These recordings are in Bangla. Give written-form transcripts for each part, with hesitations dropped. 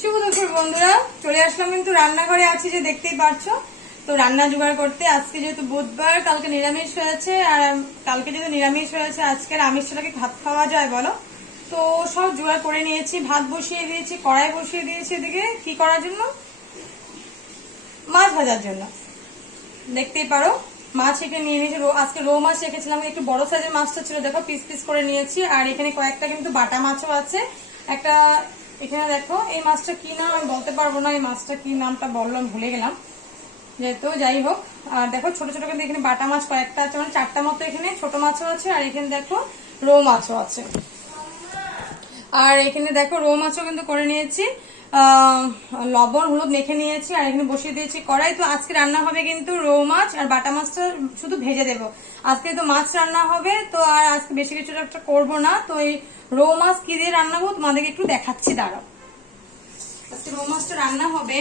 শুভ দুপুর বন্ধুরা, চলে আসলাম কিন্তু রান্নাঘরে আছি যে দেখতেই পারছো। তো রান্না জোগাড় করতে আজকে যেহেতু বুধবার, কালকে নিরামিষ হয়েছে, আর কালকে যেহেতু নিরামিষ হয়েছে আজকের আমিষটাকে ভাত খাওয়া যায় বলো। তো সব জোগাড় করে নিয়েছি, ভাত বসিয়ে দিয়েছি, কড়াই বসিয়ে দিয়েছি। এদিকে কি করার জন্য? মাছ ভাজার জন্য। দেখতেই পারো মাছ এখানে নিয়ে নিয়েছি। আজকে রৌ মাছ রেখেছিলাম, একটু বড় সাইজের মাছটা ছিল, দেখো পিস পিস করে নিয়েছি। আর এখানে কয়েকটা কিন্তু বাটা মাছও আছে। একটা এখানে দেখো, এই মাছটা কি নাম আমি বলতে পারবো না, এই মাছটা কি নামটা বললাম ভুলে গেলাম, যেহেতু যাই হোক। আর দেখো ছোট ছোট কিন্তু এখানে বাটা মাছ কয়েকটা আছে, মানে 4টা মতো এখানে ছোট মাছও আছে। আর এখানে দেখো রৌ মাছও আছে। আর এখানে দেখো রৌ মাছও কিন্তু করে নিয়েছি, লবণ হলুদ মেখে নিয়েছি। আর এখানে বসিয়ে দিয়েছি কড়াই। তো আজকে রান্না হবে কিন্তু রৌ মাছ, আর বাটা মাছটা শুধু ভেজে দেবো। আজকে তো মাছ রান্না হবে, তো আর আজকে বেশি কিছু একটা করবো না। তো এই রৌ মাছ কি দিয়ে রান্না হবো তোমাদেরকে একটু দেখাচ্ছি, দাঁড়াও। আজকে রৌ মাছটা রান্না হবে,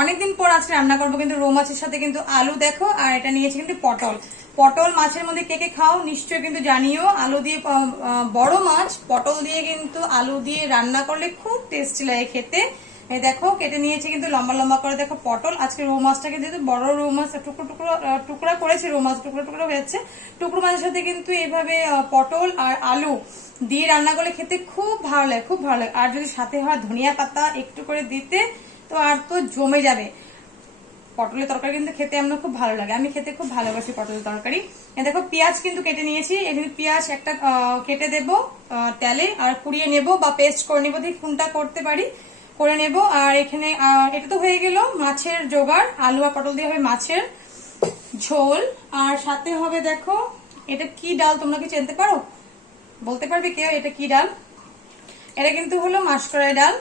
অনেকদিন পর আজকে রান্না করবো কিন্তু রৌ মাছের সাথে কিন্তু আলু দেখো। আর এটা নিয়েছি কিন্তু পটল। পটল মাছের মধ্যে কে কে খাও নিশ্চয়ই কিন্তু জানিও। আলু দিয়ে বড় মাছ পটল দিয়ে কিন্তু আলু দিয়ে রান্না করলে খুব টেস্টি লাগে খেতে। এই দেখো কেটে নিয়েছি কিন্তু লম্বা লম্বা করে দেখো পটল। আজকে রৌ মাছটাকে যেহেতু বড় রৌ মাছ টুকরো টুকরো টুকরা করেছি, রৌ মাছ টুকরো টুকরো হয়েছে। টুকরো মাছের সাথে কিন্তু এইভাবে পটল আর আলু দিয়ে রান্না করলে খেতে খুব ভালো লাগে, খুব ভালো লাগে। আর যদি সাথে হয় ধনিয়া পাতা একটু করে দিতে, তো আর তো জমে যাবে। পটলের তরকারি কিন্তু খেতে আমরা খুব ভালো লাগে, আমি খেতে খুব ভালোবাসি পটলের তরকারি। দেখো পেঁয়াজ কিন্তু কেটে নিয়েছি, এখানে পেঁয়াজ একটা কেটে দেব তেলে, আর কুড়িয়ে নেব বা পেস্ট করে নেবো, দিয়ে কোনটা করতে পারি করে নেব। আর এখানে এটা তো হয়ে গেল মাছের জোগাড়। আলু আর পটল দিয়ে হবে মাছের ঝোল। আর সাথে হবে দেখো, এটা কি ডাল তোমরা কি চিনতে পারো? বলতে পারবে কেউ এটা কি ডাল? এটা কিন্তু হলো মাসকলাই ডাল।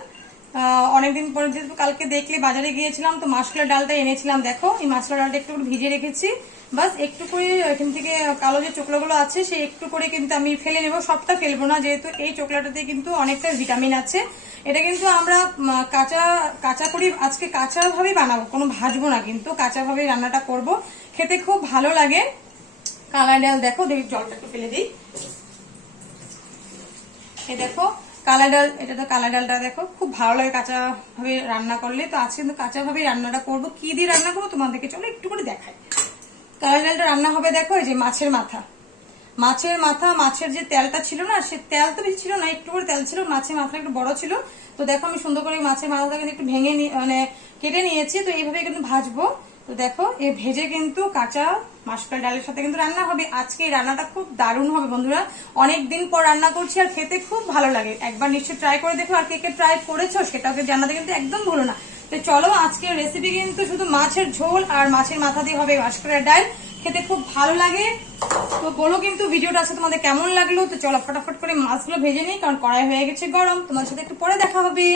অনেকদিন পরে যেহেতু কালকে দেখলে বাজারে গিয়েছিলাম, তো মাসকলাই ডালটা এনেছিলাম। দেখো এই মাসকলাই ডালটা একটু করে ভিজিয়ে রেখেছি, বাস একটু করে এখান থেকে কালো যে চোকলাগুলো আছে সেই একটু করে কিন্তু আমি ফেলে নেবো, সবটা ফেলবো না, যেহেতু এই চোকলাটাতে কিন্তু অনেকটা ভিটামিন আছে। এটা কিন্তু আমরা কাঁচা কাঁচা করি, আজকে কাঁচা ভাবেই বানাবো, কোনো ভাজবো না, কিন্তু কাঁচা ভাবেই রান্নাটা করব, খেতে খুব ভালো লাগে। কালাই ডাল দেখো, দেখি জলটা একটু ফেলে দিই। এই দেখো কালা ডাল, এটা তো কালা ডালটা দেখো খুব ভালো লাগে কাঁচা ভাবে রান্না করলে। তো আজকে কিন্তু কাঁচা ভাবে রান্নাটা করবো। কি দিয়ে রান্না করবো তোমাদেরকে চলো একটু করে দেখাই। কালা ডালটা রান্না হবে দেখো, এই যে মাছের মাথা, মাছের মাথা, মাছের যে তেলটা ছিল না, সে তেল তো বেশি ছিল না, একটু করে তেল ছিল, মাছের মাথাটা একটু বড় ছিল। তো দেখো আমি সুন্দর করে মাছের মাথাটা কিন্তু একটু ভেঙে মানে কেটে নিয়েছি। তো এইভাবে কিন্তু ভাজবো। তো দেখো এই ভেজে কিন্তু কাঁচা মাসকলাই ডালের সাথে কিন্তু রান্না হবে। আজকে এই রান্নাটা খুব দারুণ হবে বন্ধুরা, অনেকদিন পর রান্না করছি আর খেতে খুব ভালো লাগে। একবার নিশ্চয়ই ট্রাই করে দেখো, আর কে কে ট্রাই করেছো সেটাকে জানাতে কিন্তু একদম ভুলো না। তো চলো আজকের রেসিপি কিন্তু শুধু মাছের ঝোল আর মাছের মাথা দিয়ে হবে মাসকলাই ডাল, খেতে খুব ভালো লাগে। তো বলো কিন্তু ভিডিওটা আছে তোমাদের কেমন লাগলো। তো চলো ফটাফট করে মাছগুলো ভেজে নিই, কারণ কড়াই হয়ে গেছে গরম। তোমার সাথে একটু পরে দেখা হবে।